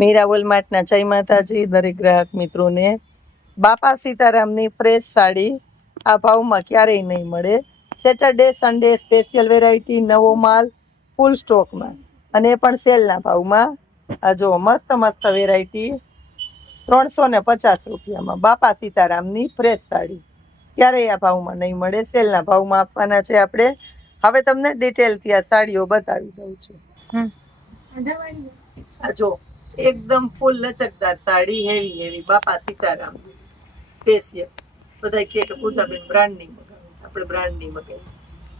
મીરા વોલમાર્ટના જય માતાજી દરેક ગ્રાહક મિત્રોને. બાપા સીતારામની ફ્રેશ સાડી આ ભાવમાં ક્યારેય નહીં મળે. સેટરડે સન્ડે સ્પેશિયલ વેરાયટી નવો માલ ફૂલ સ્ટોકમાં અને એ પણ સેલના ભાવમાં. આ જો મસ્ત મસ્ત વેરાયટી ત્રણસો ને પચાસ રૂપિયામાં. બાપા સીતારામની ફ્રેશ સાડી. ક્યારેય આ ભાવમાં નહીં મળે. સેલના ભાવમાં આપવાના છે આપણે. હવે તમને ડિટેલથી આ સાડીઓ બતાવી દઉં છું. આ જો એકદમ full લચકદાર sari, heavy heavy. Bapa Sitaram. Special. બધા કહે કે પૂજાબેન બ્રાન્ડની મગાવી. આપણે બ્રાન્ડની મગાવી.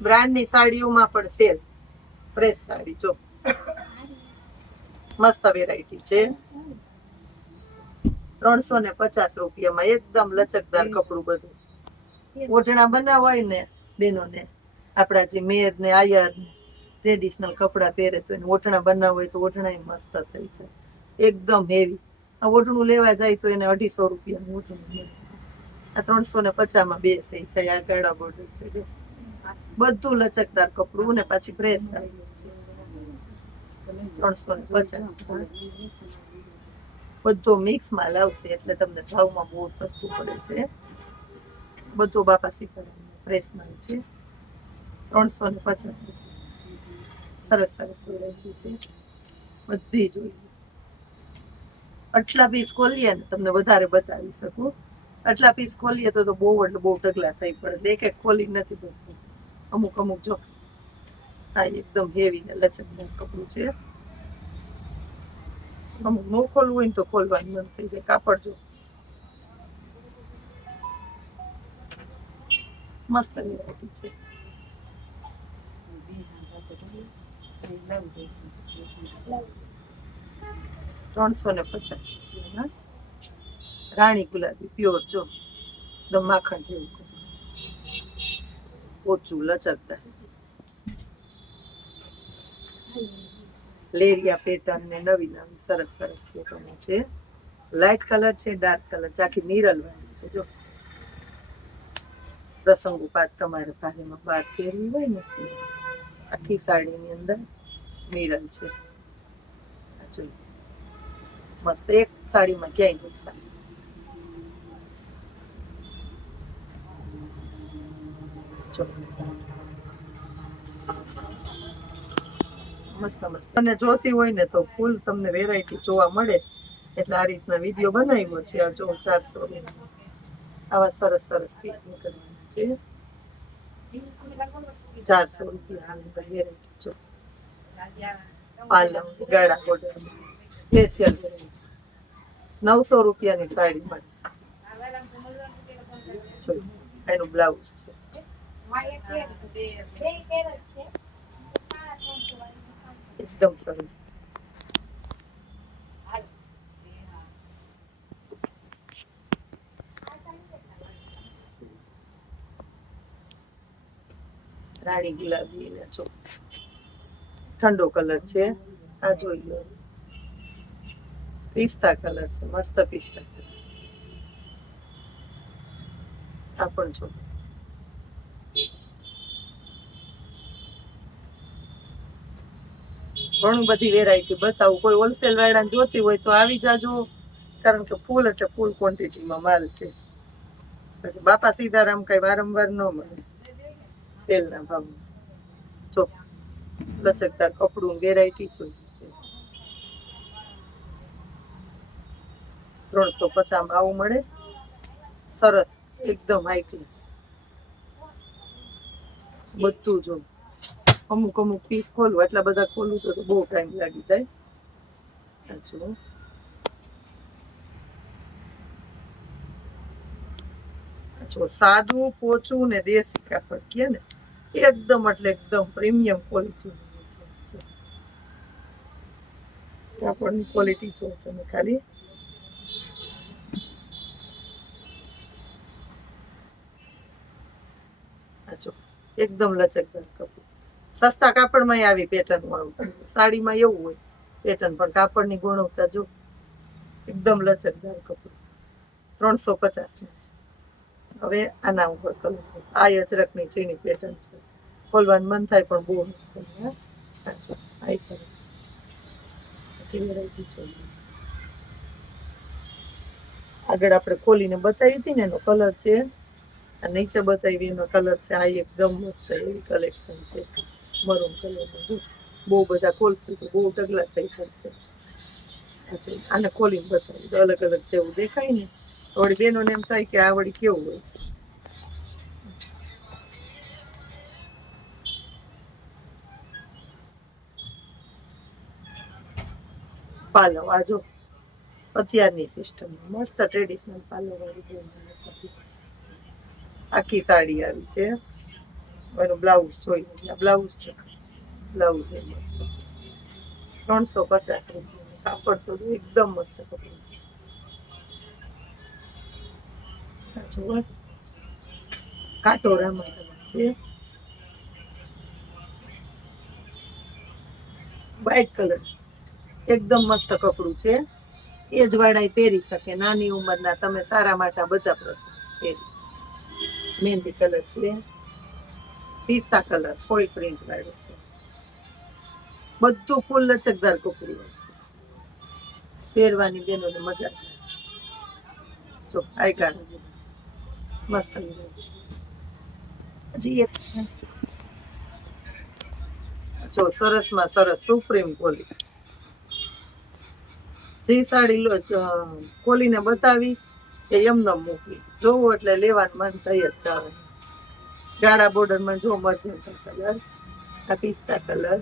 બ્રાન્ડની સાડીઓમાં પણ સેલ ફ્રેશ સાડી, જો. મસ્ત વેરાયટી છે. ત્રણસો ને પચાસ રૂપિયામાં એકદમ લચકદાર કપડું બધું. ઓઢણા બનાવાય ને બેનોને. આપણા જે મેર ને આયર ને ટ્રેડિશનલ કપડાં પહેરે તો એને ઓઢણા બનાવવા હોય તો ઓઢણા મસ્ત થઈ જાય. એકદમ હેવી આ ઓઢણું લેવા જાય તો એને અઢીસો રૂપિયાનું ઓઢણું છે આ ત્રણસો ને પચાસમાં બે થઈ છે આ ગાળા બોર્ડર છે જો. બધું લચકદાર કપડું ને પાછી પ્રેસ થાય. ત્રણસો ને પચાસ. બધું મિક્સમાં લાવશે એટલે તમને ભાવમાં બહુ સસ્તું પડે છે. બધું બાપા સીતારામ પ્રેસમાં છે. ત્રણસો ને પચાસ. રૂપિયા સરસ સરસ વેરાયટી છે. બધી જોઈએ આટલા પીસ ખોલીએ ને તમને વધારે બતાવી શકું. આટલા પીસ ખોલીએ તો તો બહુ એટલે બહુ ઢગલા થઈ પડે. એટલે એક એક ખોલી નથી પડતું અમુક અમુક જો. હા એકદમ હેવી ને લચકદાર કપડું છે. અમુક ન ખોલવું હોય ને તો ખોલવાનું મન થઈ જાય. કાપડ જો. મસ્ત વેરાયટી છે. ત્રણસો ને પચાસ. રાણી ગુલાબી પ્યોર જો. એકદમ માખણ જેવું ઓછું, લચકદાર. લેરિયા પેટર્ન ને નવી નવી સરસ સરસ પેટર્ન છે. લાઇટ કલર છે ડાર્ક કલર છે. આખી મિરલ વાળી છે, જો. પ્રસંગો ઉપાત તમારે ભારેમાં બાદ પહેરવી હોય ને, આખી સાડીની અંદર મિરલ છે. આ જો મસ્ત, એક સાડીમાં ક્યાંય નુકસાન મસ્ત મસ્ત. અને જોતી હોય ને તો ફૂલ તમને વેરાયટી જોવા મળે. એટલે આ રીતના વીડિયો બનાવ્યો છે. આ જો ચારસો આવા સરસ સરસ પીસ નીકળવાના છે. ચારસો રૂપિયા વેરાયટી જો. પાલવ ગાળા બોર્ડર સ્પેશિયલ નવસો રૂપિયાની સાડી મળે. એનું બ્લાઉઝ છે. એકદમ સરસ. રાણી ગુલાબી ને ઠંડો કલર છે. આ જોઈ લો. પિસ્તા કલર છે, મસ્ત પિસ્તા કલર. આ પણ છો ઘણી બધી વેરાયટી બતાવું. કોઈ હોલસેલ વાળાને જોતી હોય તો આવી જાજો, કારણ કે ફૂલ એટલે ફૂલ ક્વોન્ટિટીમાં માલ છે. પછી બાપા સીતારામ કઈ વારંવાર ન મળે. સેલના ભાવમાં. જો, લચકદાર કપડું વેરાયટી જોઈ. ત્રણસો પચાસમાં આવું મળે. સરસ. એકદમ હાઈ ક્લાસ બધું જો. અમુક અમુક પીસ ખોલવું, એટલા બધા ખોલું તો બહુ ટાઈમ લાગી જાય. આ જુઓ. સાદું, પોચું ને દેશી કાપડ કે ને? એકદમ એટલે એકદમ પ્રીમિયમ ક્વોલિટી કાપડની ક્વોલિટી જો તમે ખાલી આ જો એકદમ લચકદાર કપડું. સસ્તા કાપડમાં આવી પેટર્ન વાળું સાડીમાં એવું હોય પેટર્ન પણ કાપડની ગુણવત્તા જો એકદમ લચકદાર કપડું. ત્રણસો પચાસનું છે. હવે આના ઉપર કલર આ અજરકની ચીણી પેટર્ન છે. ખોલવાનું મન થાય પણ બહુ. આ સરસ વેરાયટી જોઈએ આગળ આપણે ખોલીને બતાવી હતી ને એનો કલર છે. નીચે બતાવી એનો કલર છે, આ એકદમ મસ્ત એવી કલેક્શન છે મરૂન કલરનું જો, બહુ બધા ખોલશું તો બહુ ઢગલા થઈ પડશે આને ખોલીને બતાવી. તો અલગ અલગ જેવું દેખાય ને વળી બેનોને એમ થાય કે આ વળી કેવું હોય. છે પાલવ, આ જો, અત્યારની સિસ્ટમ મસ્ત ટ્રેડિશનલ પાલવ વાળી. આખી સાડી આવી છે. એનું બ્લાઉઝ જોઈ આ બ્લાઉઝ છે. બ્લાઉઝ એ મસ્ત છે. ત્રણસો પચાસ રૂપિયા કાપડ તો એકદમ મસ્ત કપડું છે. જુઓ. કાટોરામાં છે. વ્હાઈટ કલર એકદમ મસ્ત કપડું છે. એ જ વાળા પહેરી શકે. નાની ઉંમરના તમે સારા માટે બધા પ્રસંગ પહેરી. મહેંદી કલર છે પીસા કલર ફોil પ્રિન્ટ વાળો છે બધું ફૂલ લચકદાર કપડું હશે પહેરવાની બેનોને મજા છે. જો આઈ મસ્ત હજી એક. જો, સરસમાં સરસ સુપ્રીમ કોલી. જે સાડી લો ખોલીને બતાવીશ એ એમનેમ મૂકી જોવું એટલે લેવાનું મન થઈ જ ચાલે ગાળા બોર્ડરમાં જો મર્જન્ટા કલર, આ પિસ્તા કલર.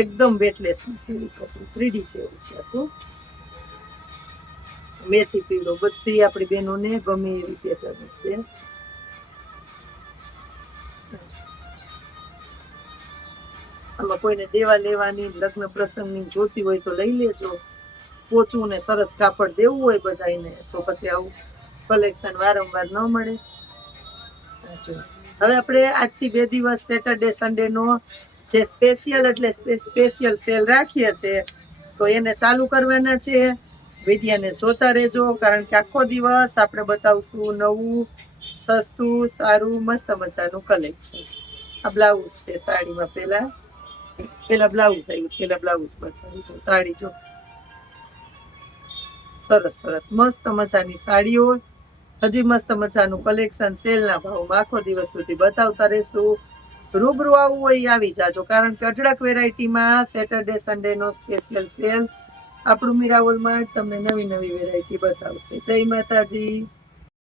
એકદમ વેટલેસ નથી કપડું, થ્રીડી જેવું છે આખું. મેથી પીળો, બધી આપણી બહેનોને ગમે એવી પેટર્ન છે. આમાં કોઈને દેવા લેવાની, લગ્ન પ્રસંગની જોતી હોય તો લઈ લેજો. પોચું ને સરસ કાપડ દેવું હોય બધાને તો પછી આવું કલેક્શન વારંવાર ન મળે. હવે આપણે આજથી બે દિવસ સેટરડે સન્ડેનો જે સ્પેશિયલ એટલે સ્પેશિયલ સેલ રાખીએ છે, તો એને ચાલુ કરવાના છે. વિડીયાને જોતા રહેજો, કારણ કે આખો દિવસ આપણે બતાવશું નવું, સસ્તું, સારું, મસ્ત મજાનું કલેક્શન આ બ્લાઉઝ છે સાડીમાં પહેલા. પેલા બ્લાઉઝ આવ્યું પેલા બ્લાઉઝ બતાવ્યું સાડી જો. સરસ સરસ. મસ્ત મજાની સાડીઓ. હજી મસ્ત મજાનું કલેક્શન સેલના ભાવમાં આખો દિવસ સુધી બતાવતા રહેશું. રૂબરૂ આવવું હોય આવી જાજો, કારણ કે અઢળક વેરાયટીમાં સેટરડે સન્ડેનો સ્પેશિયલ સેલ આપણું મીરાવલમાં તમને નવી નવી વેરાયટી બતાવશે. જય માતાજી.